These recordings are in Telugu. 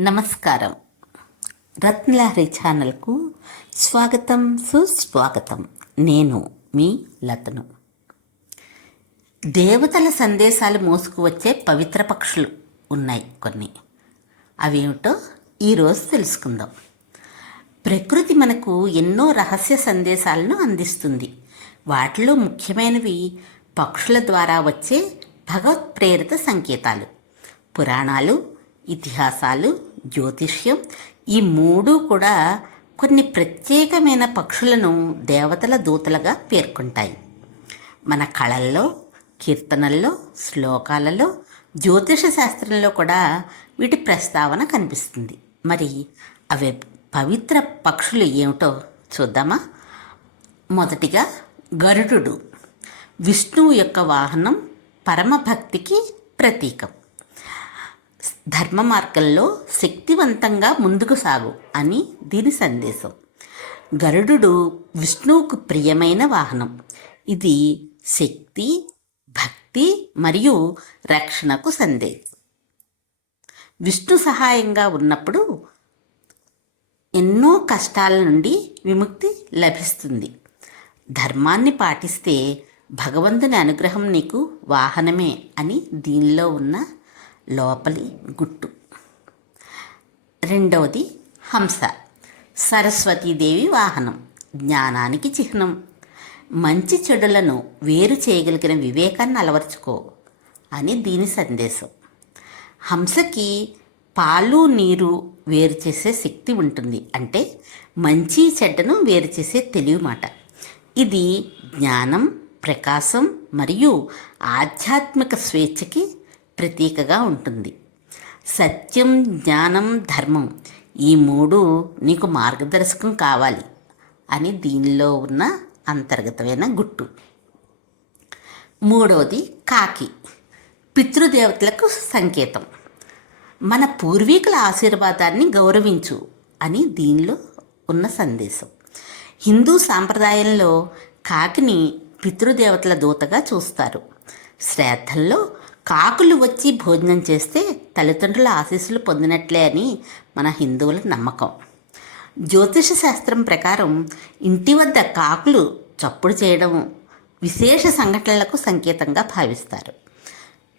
నమస్కారం. రత్నలహరి ఛానల్కు స్వాగతం సుస్వాగతం. నేను మీ లతను. దేవతల సందేశాలు మోసుకువచ్చే పవిత్ర పక్షులు ఉన్నాయి కొన్ని. అవేమిటో ఈరోజు తెలుసుకుందాం. ప్రకృతి మనకు ఎన్నో రహస్య సందేశాలను అందిస్తుంది. వాటిలో ముఖ్యమైనవి పక్షుల ద్వారా వచ్చే భగవత్ ప్రేరిత సంకేతాలు. పురాణాలు ఇతిహాసాలు జ్యోతిష్యం. ఈ మూడు కూడా కొన్ని ప్రత్యేకమైన పక్షులను దేవతల దూతలుగా పేర్కొంటాయి. మన కళల్లో కీర్తనల్లో శ్లోకాలలో జ్యోతిష శాస్త్రంలో కూడా వీటి ప్రస్తావన కనిపిస్తుంది. మరి అవి పవిత్ర పక్షులు ఏమిటో చూద్దామా? మొదటిగా గరుడు. విష్ణువు యొక్క వాహనం పరమభక్తికి ప్రతీకం. ధర్మ మార్గంలో శక్తివంతంగా ముందుకు సాగు అని దీని సందేశం. గరుడు విష్ణువుకు ప్రియమైన వాహనం. ఇది శక్తి భక్తి మరియు రక్షణకు సందేశం. విష్ణు సహాయంగా ఉన్నప్పుడు ఎన్నో కష్టాల నుండి విముక్తి లభిస్తుంది. ధర్మాన్ని పాటిస్తే భగవంతుని అనుగ్రహం నీకు వాహనమే అని దీనిలో ఉన్న లోపలి గుట్టు. రెండవది హంస. సరస్వతీదేవి వాహనం. జ్ఞానానికి చిహ్నం. మంచి చెడులను వేరు చేయగలిగిన వివేకాన్ని అలవర్చుకో అని దీని సందేశం. హంసకి పాలు నీరు వేరు చేసే శక్తి ఉంటుంది. అంటే మంచి చెడ్డను వేరు చేసే తెలివి మాట. ఇది జ్ఞానం ప్రకాశం మరియు ఆధ్యాత్మిక స్వేచ్ఛకి ప్రతీకగా ఉంటుంది. సత్యం జ్ఞానం ధర్మం ఈ మూడు నీకు మార్గదర్శకం కావాలి అని దీనిలో ఉన్న అంతర్గతమైన గుట్టు. మూడవది కాకి పితృదేవతలకు సంకేతం. మన పూర్వీకుల ఆశీర్వాదాన్ని గౌరవించు అని దీనిలో ఉన్న సందేశం. హిందూ సాంప్రదాయంలో కాకిని పితృదేవతల దూతగా చూస్తారు. శ్రాద్ధంలో కాకులు వచ్చి భోజనం చేస్తే తల్లిదండ్రుల ఆశీస్సులు పొందినట్లే అని మన హిందువుల నమ్మకం. జ్యోతిష శాస్త్రం ప్రకారం ఇంటి వద్ద కాకులు చప్పుడు చేయడం విశేష సంఘటనలకు సంకేతంగా భావిస్తారు.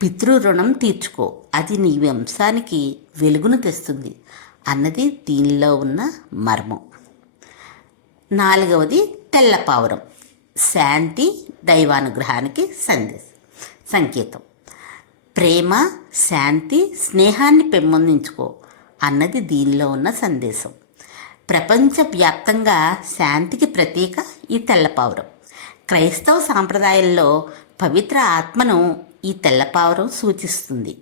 పితృ రుణం తీర్చుకో అది నీ వంశానికి వెలుగును తెస్తుంది అన్నది దీనిలో ఉన్న మర్మం. నాలుగవది తెల్లపావురం శాంతి దైవానుగ్రహానికి సందేశం సంకేతం. ప్రేమ శాంతి స్నేహాన్ని పెంపొందించుకో అన్నది దీనిలో ఉన్న సందేశం. ప్రపంచవ్యాప్తంగా శాంతికి ప్రతీక ఈ తెల్లపావురం. క్రైస్తవ సాంప్రదాయంలో పవిత్ర ఆత్మను ఈ తెల్లపావురం సూచిస్తుంది.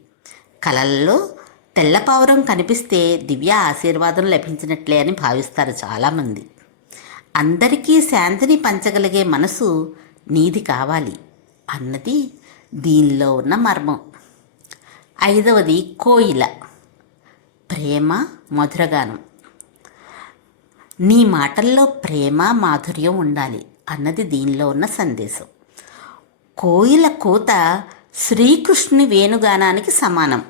కళల్లో తెల్లపావురం కనిపిస్తే దివ్య ఆశీర్వాదం లభించినట్లే అని భావిస్తారు చాలామంది. అందరికీ శాంతిని పంచగలిగే మనసు నీది కావాలి అన్నది దీనిలో ఉన్న మర్మం. ఐదవది కోయిల. ప్రేమ మధురగానం. నీ మాటల్లో ప్రేమ మాధుర్యం ఉండాలి అన్నది దీనిలో ఉన్న సందేశం. కోయిల కోత శ్రీకృష్ణుని వేణుగానానికి సమానం.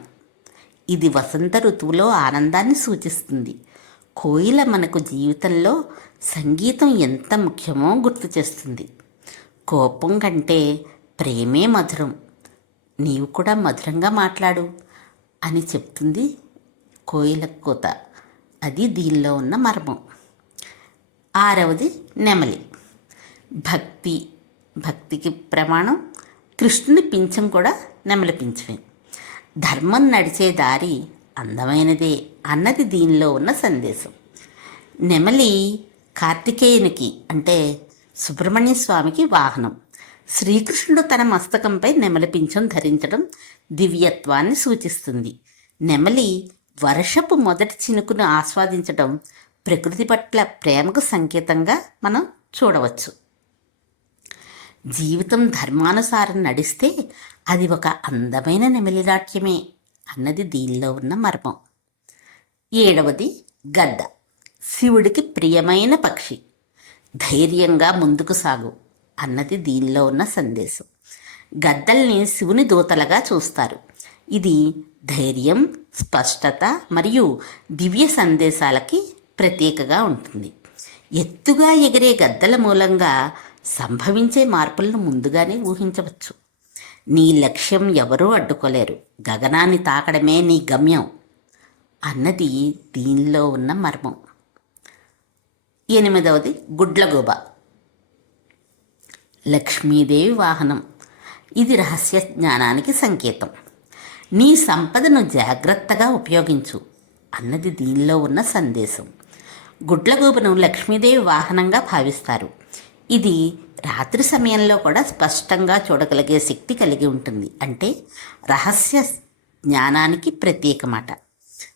ఇది వసంత ఋతువులో ఆనందాన్ని సూచిస్తుంది. కోయిల మనకు జీవితంలో సంగీతం ఎంత ముఖ్యమో గుర్తు చేస్తుంది. కోపం కంటే ప్రేమే మధురం. నీవు కూడా మధురంగా మాట్లాడు అని చెప్తుంది కోయిల కోత. అది దీనిలో ఉన్న మర్మం. ఆరవది నెమలి. భక్తి భక్తికి ప్రమాణం కృష్ణుని పింఛం కూడా నెమలి పింఛమే. ధర్మం నడిచే దారి అందమైనదే అన్నది దీనిలో ఉన్న సందేశం. నెమలి కార్తికేయునికి అంటే సుబ్రహ్మణ్య స్వామికి వాహనం. శ్రీకృష్ణుడు తన మస్తకంపై నెమలి పింఛం ధరించడం దివ్యత్వాన్ని సూచిస్తుంది. నెమలి వర్షపు మొదటి చినుకును ఆస్వాదించడం ప్రకృతి పట్ల ప్రేమకు సంకేతంగా మనం చూడవచ్చు. జీవితం ధర్మానుసారం నడిస్తే అది ఒక అందమైన నెమలినాట్యమే అన్నది దీనిలో ఉన్న మర్మం. ఏడవది గద్ద శివుడికి ప్రియమైన పక్షి. ధైర్యంగా ముందుకు సాగు. అన్నది దీనిలో ఉన్న సందేశం. గద్దల్ని శివుని దూతలుగా చూస్తారు. ఇది ధైర్యం స్పష్టత మరియు దివ్య సందేశాలకి ప్రతీకగా ఉంటుంది. ఎత్తుగా ఎగిరే గద్దల మూలంగా సంభవించే మార్పులను ముందుగానే ఊహించవచ్చు. నీ లక్ష్యం ఎవరూ అడ్డుకోలేరు. గగనాన్ని తాకడమే నీ గమ్యం అన్నది దీనిలో ఉన్న మర్మం. ఎనిమిదవది గుడ్లగూబ. లక్ష్మీదేవి వాహనం. ఇది రహస్య జ్ఞానానికి సంకేతం. నీ సంపదను జాగ్రత్తగా ఉపయోగించు అన్నది దీనిలో ఉన్న సందేశం. గుడ్లగూబను లక్ష్మీదేవి వాహనంగా భావిస్తారు. ఇది రాత్రి సమయంలో కూడా స్పష్టంగా చూడగలిగే శక్తి కలిగి ఉంటుంది. అంటే రహస్య జ్ఞానానికి ప్రత్యేకమాట.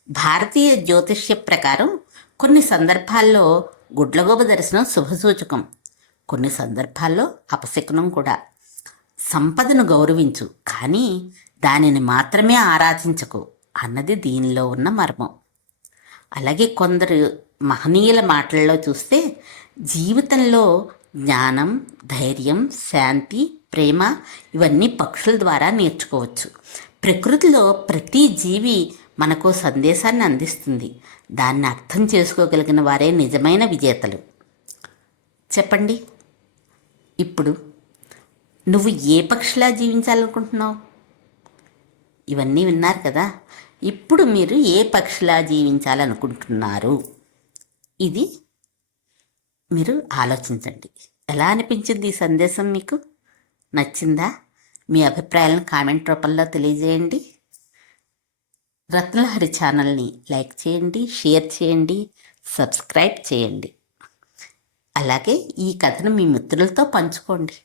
భారతీయ జ్యోతిష్య ప్రకారం కొన్ని సందర్భాల్లో గుడ్లగోబ దర్శనం శుభసూచకం. కొన్ని సందర్భాల్లో అపశకునం కూడా. సంపదను గౌరవించు కానీ దానిని మాత్రమే ఆరాధించకు అన్నది దీనిలో ఉన్న మర్మం. అలాగే కొందరు మహనీయుల మాటల్లో చూస్తే జీవితంలో జ్ఞానం ధైర్యం శాంతి ప్రేమ ఇవన్నీ పక్షుల ద్వారా నేర్చుకోవచ్చు. ప్రకృతిలో ప్రతి జీవి మనకు సందేశాన్ని అందిస్తుంది. దాన్ని అర్థం చేసుకోగలిగిన వారే నిజమైన విజేతలు. చెప్పండి? ఇప్పుడు నువ్వు ఏ పక్షిలా జీవించాలనుకుంటున్నావు? ఇవన్నీ విన్నారు కదా. ఇప్పుడు మీరు ఏ పక్షిలా జీవించాలనుకుంటున్నారు? ఇది మీరు ఆలోచించండి. ఎలా అనిపించింది ఈ సందేశం మీకు? నచ్చిందా? మీ అభిప్రాయాలను కామెంట్ రూపంలో తెలియజేయండి. రత్నలహరి ఛానల్ని లైక్ చేయండి షేర్ చేయండి సబ్స్క్రైబ్ చేయండి. అలాగే ఈ కథను మీ మిత్రులతో పంచుకోండి.